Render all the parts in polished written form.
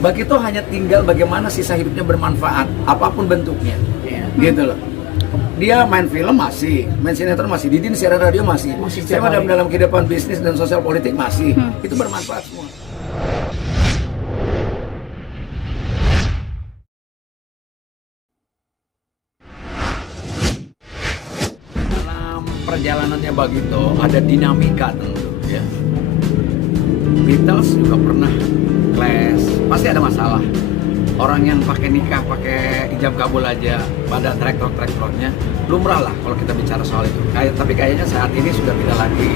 Bagito hanya tinggal bagaimana sisa hidupnya bermanfaat, apapun bentuknya, gitu loh. Dia main film masih, main sinetron masih, Didin siaran radio masih saya dalam kehidupan bisnis dan sosial politik masih, itu bermanfaat semua. Dalam perjalanannya Bagito ada dinamika tentu ya. Beatles juga pernah clash, pasti ada masalah. Orang yang pakai nikah, pakai hijab kabul aja pada track-tracknya, lumrah lah kalau kita bicara soal itu. Tapi kayaknya saat ini sudah tidak lagi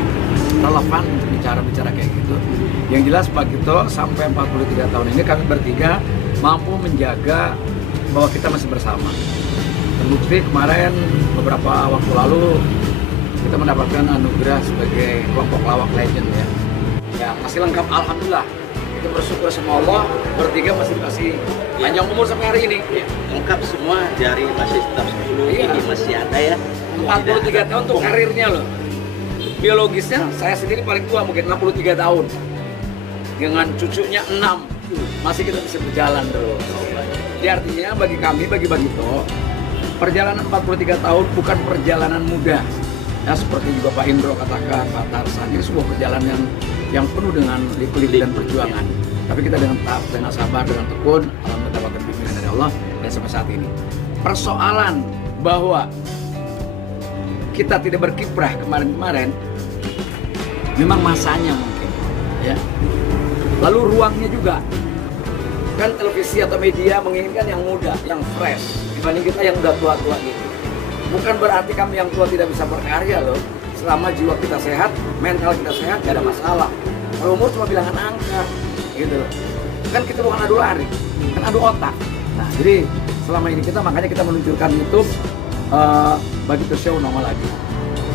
relevan untuk bicara kayak gitu. Yang jelas Bagito sampai 43 tahun ini kami bertiga mampu menjaga bahwa kita masih bersama. Terbukti kemarin beberapa waktu lalu kita mendapatkan anugerah sebagai kelompok lawak legend ya. Ya masih lengkap, alhamdulillah. Kita bersyukur sama Allah, bertiga masih dikasih panjang umur sampai hari ini. Ya, lengkap semua, jari masih tetap 10, ini masih ada ya. 43 tahun untuk karirnya loh. Biologisnya saya sendiri paling tua, mungkin 63 tahun. Dengan cucunya 6, masih kita bisa berjalan terus. Jadi artinya bagi kami, bagi Bagito, perjalanan 43 tahun bukan perjalanan mudah. Ya seperti juga Pak Indro katakan, Pak Tarsan, ini sebuah perjalanan yang penuh dengan liku-liku dan perjuangan. Tapi kita dengan taat, dengan sabar, dengan tekun, alhamdulillah mendapatkan bimbingan dari Allah dan sampai saat ini. Persoalan bahwa kita tidak berkiprah kemarin-kemarin, memang masanya mungkin, ya. Lalu ruangnya juga, kan televisi atau media menginginkan yang muda, yang fresh, dibanding kita yang udah tua-tua gitu. Bukan berarti kami yang tua tidak bisa berkarya loh. Selama jiwa kita sehat, mental kita sehat, gak ada masalah. Kalau umur cuma bilangan angka, gitu loh. Kan kita bukan adu lari, kan adu otak. Nah, jadi selama ini makanya kita meluncurkan YouTube Bagito Show nongol lagi.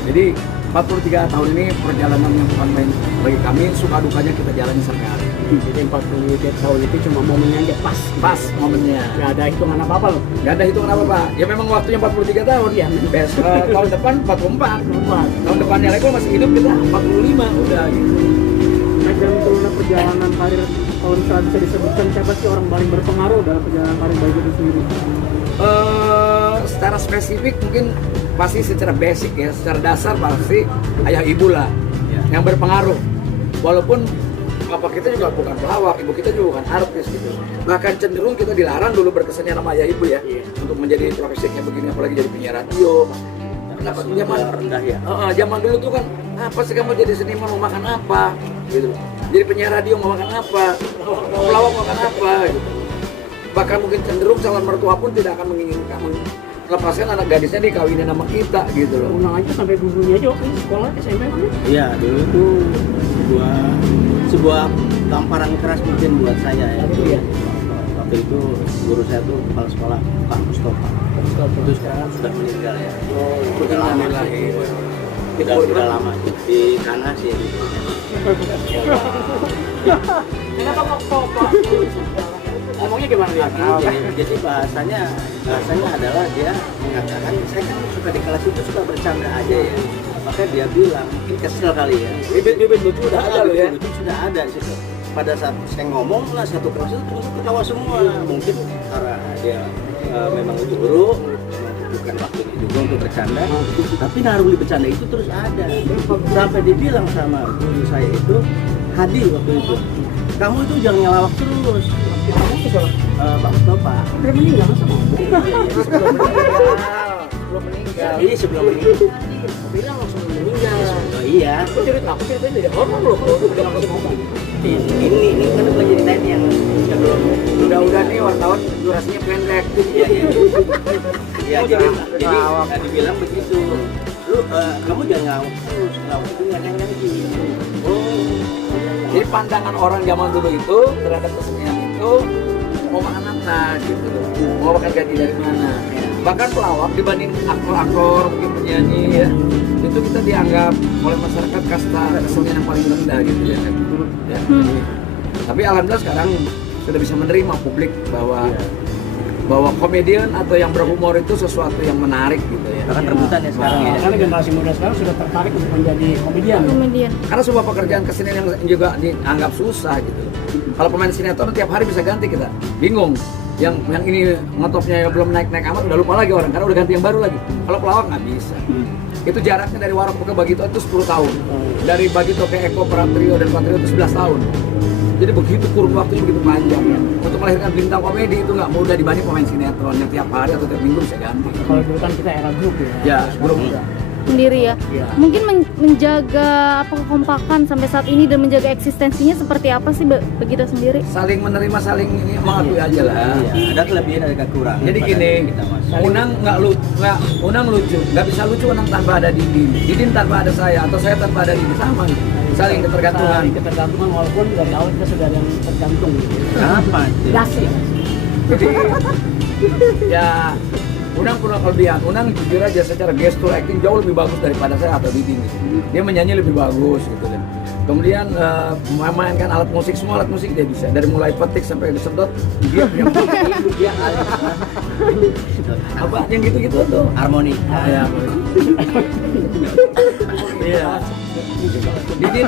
Jadi 43 tahun ini perjalanan yang bukan main bagi kami, suka dukanya kita jalani sampai hari ini. Jadi 43 tahun itu cuma momennya aja pas momennya. Gak ada hitungan apa-apa loh. Gak ada hitungan apa-apa. Ya memang waktunya 43 tahun ya. Besok tahun depan 44. Tahun depannya lagi masih hidup kita 45 udah gitu. Dalam perjalanan karir, kalau misalnya bisa disebutkan siapa sih orang paling berpengaruh dalam perjalanan karir Bagito itu sendiri? Secara spesifik mungkin pasti secara basic ya, secara dasar pasti ayah ibu lah yang berpengaruh. Walaupun bapak kita juga bukan pelawak, ibu kita juga bukan artis gitu. Bahkan cenderung kita dilarang dulu berkesannya nama ayah ibu ya, untuk menjadi profesinya begini, apalagi jadi penyiar radio. Kenapa zaman rendah ya? Zaman dulu tuh kan, apa sih kamu jadi seniman mau makan apa gitu. Jadi penyiar radio mau makan apa, mau pelawak mau makan apa gitu. Bahkan mungkin cenderung calon mertua pun tidak akan menginginkan melepaskan anak gadisnya dikawinin sama kita gitu loh. Undang aja sampai gurunya aja waktu sekolah SMP kan? Iya, dulu itu sebuah tamparan keras mungkin buat saya ya. Waktu itu guru saya tuh kepala sekolah Pak Mustafa. Itu sekarang sudah meninggal ya. Sudah lama sih. Sudah lama di sana sih. Kenapa kok ngomongnya gimana dia? Jadi bahasanya adalah dia mengatakan, saya kan suka di kelas itu suka bercanda aja ya. Maka dia bilang, mungkin kesel kali ya. Bibit lucu udah ada loh ya. Itu sudah ada di situ. Pada saat saya ngomong lah satu kelas itu terus ketawa semua. Mungkin karena dia memang guru, bukan waktunya juga untuk bercanda. Tapi naruli bercanda itu terus ada. Sampai dibilang sama guru saya itu, Hadi waktu itu, kamu itu jangan ngelawak terus. Kamu kesel? Pak Mustafa. Udah meninggal masa mau? Belum meninggal. Iya sebelum meninggal. Bilang langsung meninggal. Oh iya. Aku ceritanya tidak horor loh. Udah langsung ngomong. Ini kan udah ceritain yang sebelum. Udah nih wartawan durasinya pendek. Iya. Jadi dibilang begitu. Lu kamu jangan ngawak terus, ngawak itu nggak energi. Jadi pandangan orang zaman dulu itu terhadap kesenian itu mau makan apa gitu, mau makan gaji dari mana. Bahkan pelawak dibanding aktor-aktor, mungkin penyanyi ya, itu kita dianggap oleh masyarakat kasta kesenian yang paling rendah gitu ya. Tapi alhamdulillah sekarang sudah bisa menerima publik bahwa komedian atau yang berhumor itu sesuatu yang menarik gitu ya. Bahkan rebutan ya sekarang ya. Karena generasi muda sekarang sudah tertarik untuk menjadi komedian. Karena sebuah pekerjaan kesenian yang juga dianggap susah gitu. Kalau pemain sinetron tiap hari bisa ganti kita, bingung. Yang ini ngotopnya belum naik amat udah lupa lagi orang karena udah ganti yang baru lagi. Kalau pelawak nggak bisa. Itu jaraknya dari Warok ke Bagito itu 10 tahun. Dari Bagito ke Eko Pratrio dan Patrio itu 11 tahun. Jadi begitu kurun waktunya begitu panjang. Untuk melahirkan bintang komedi itu nggak mudah dibanding pemain sinetron yang tiap hari atau tiap minggu bisa ganti. Kalau dulu kan kita era grup ya. Ya, grup. Sendiri ya. Iya. Mungkin menjaga apa kekompakan sampai saat ini dan menjaga eksistensinya seperti apa sih begitu sendiri? Saling menerima, saling ini mengakui aja lah. Iya, ada kelebihan ada kekurangan. Jadi pada gini, kita masing. Unang Unang lucu, nggak bisa lucu Unang tanpa ada Didin tanpa ada saya, atau saya tanpa ada Didin, sama gitu. Saling ketergantungan. Saling ketergantungan walaupun dari awal kita sudah ada yang tergantung. Apa? Dasi. Jadi, ya Unang punya kelebihan. Unang jujur aja secara gestur acting jauh lebih bagus daripada saya atau Didin. Dia menyanyi lebih bagus gitu kan. Kemudian memainkan alat musik, semua alat musik dia bisa. Dari mulai petik sampai disedot, dia apa yang gitu-gitu tuh. Harmoni. Ya. Iya. Didin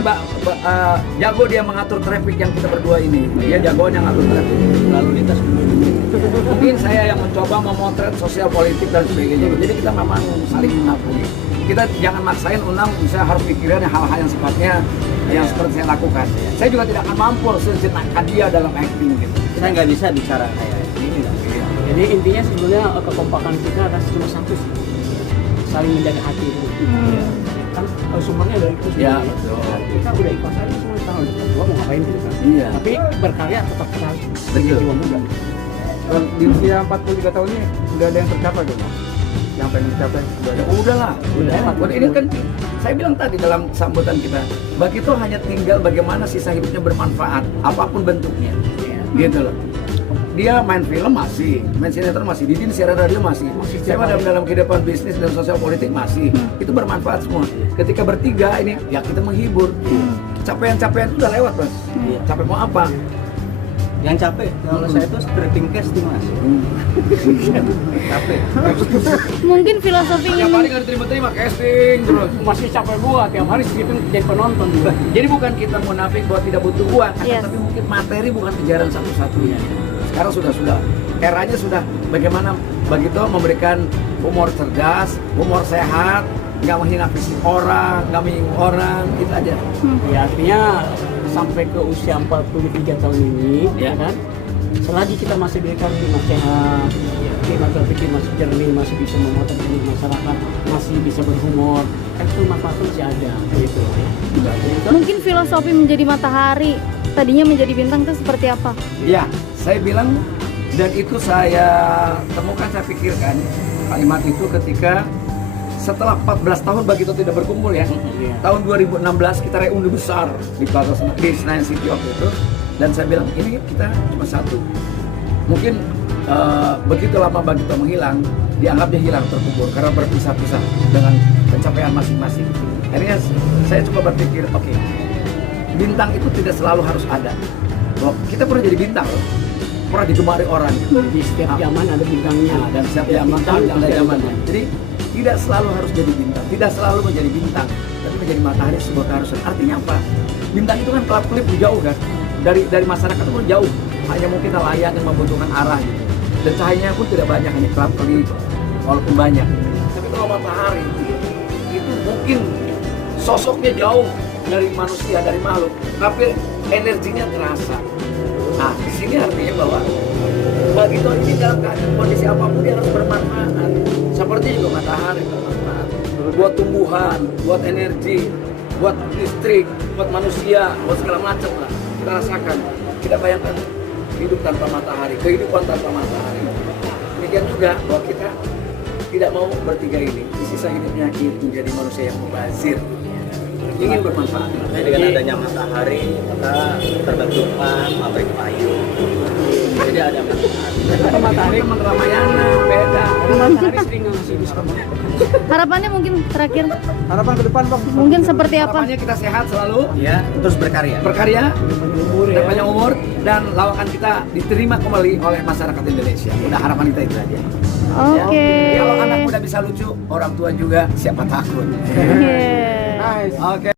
jago dia mengatur traffic yang kita berdua ini. Dia jagoan yang ngatur traffic lalu lintas. Mungkin saya yang mencoba memotret sosial politik dan sebagainya. Jadi kita memang saling mengakui. Kita jangan maksain Unang bisa harus pikiran hal-hal yang sifatnya yang seperti saya lakukan. Saya juga tidak akan mampu sejenakan dia dalam acting gitu. Kita nggak bisa bicara kayak ini lah. Jadi intinya sebenarnya kekompakan kita adalah cuma satu sih. Saling menjaga hati itu. Kan sumbernya dari itu sendiri. Ya, betul. Kita udah ikhlas aja semua sekarang udah tua mau ngapain gitu kan. Iya. Tapi berkarya tetap harus Betul. jiwa muda. Dan di usia 43 tahun ini udah ada yang tercapai dong, Mas? Yang pengen dicapai udah ada. Udahlah, udah. Ini kan saya bilang tadi dalam sambutan kita, Bagito hanya tinggal bagaimana sisa hidupnya bermanfaat, apapun bentuknya, gitu loh. Dia main film masih, main sinetron masih, Didin siaran radio masih. Saya mah dalam kehidupan bisnis dan sosial politik masih. Itu bermanfaat semua. Ketika bertiga ini, ya kita menghibur. Capaian-capaian itu udah lewat, Mas. Capek mau apa? Yang capek kalau saya itu stripping casting mas. Capek. Mungkin filosofi Tiap ini hari nggak diterima-terima casting terus. Masih capek gua tiap hari segitu jadi penonton juga. Jadi bukan kita munafik bahwa tidak butuh uang, Yes. tapi mungkin materi bukan kejaran satu-satunya. Sekarang sudah eranya sudah bagaimana Bagito memberikan humor cerdas, humor sehat, nggak menghina fisik orang, nggak menyinggung orang, itu aja. Ya artinya sampai ke usia 43 tahun ini, Ya. ya kan? Selagi kita masih diberikan lima sehat, kita berpikir masih jernih, masih bisa memotret masyarakat, masih bisa berhumor, kan itu manfaatnya masih ada, gitu. mungkin filosofi menjadi matahari, tadinya menjadi bintang itu seperti apa? Ya, saya bilang dan itu saya temukan, saya pikirkan kalimat itu ketika setelah 14 tahun Bagito tidak berkumpul ya. Iya. Tahun 2016 kita reuni besar di Plaza di Senayan City waktu itu, dan saya bilang ini kita cuma satu. Mungkin begitu lama Bagito menghilang, dianggap dia hilang, terkubur karena berpisah-pisah dengan pencapaian masing-masing. Akhirnya saya coba berpikir, oke, bintang itu tidak selalu harus ada. Loh, kita pernah jadi bintang loh, pernah digemari orang. Jadi setiap zaman ada bintangnya. Dan setiap zaman ada zamannya. Jadi tidak selalu harus jadi bintang, tidak selalu menjadi bintang, tapi menjadi matahari sebuah keharusan. Artinya apa? Bintang itu kan kelap-kelip jauh kan, dari masyarakat itu pun jauh. Hanya mungkin nelayan yang membutuhkan arah gitu. Dan cahayanya pun tidak banyak, hanya kelap-kelip, walaupun banyak. Tapi kalau matahari itu mungkin sosoknya jauh dari manusia, dari makhluk, tapi energinya terasa. Nah, di sini artinya bahwa Bagito ini dalam keadaan kondisi apapun dia harus bermanfaat. Seperti juga matahari bermanfaat buat tumbuhan, buat energi, buat listrik, buat manusia, buat segala macam lah. Kita rasakan, kita bayangkan hidup tanpa matahari, kehidupan tanpa matahari. Demikian juga bahwa kita tidak mau bertiga ini di sisa hidupnya menjadi manusia yang mubazir, ingin bermanfaat. Nah, dengan adanya matahari maka terbentuklah pabrik payung. Jadi ada matahari. Tapi matahari Teman Ramayana beda. matahari sering ngasih diskon. Harapannya mungkin terakhir, Harapan ke depan bang? mungkin seperti apa? Harapannya kita sehat selalu, Ya, terus berkarya. berkarya, Umur dan ya. panjang umur, dan lawakan kita diterima kembali oleh masyarakat Indonesia. Udah harapan kita itu aja. Oke. Kalau anak muda bisa lucu, orang tua juga siapa takut. Yeah. Nice. Oke.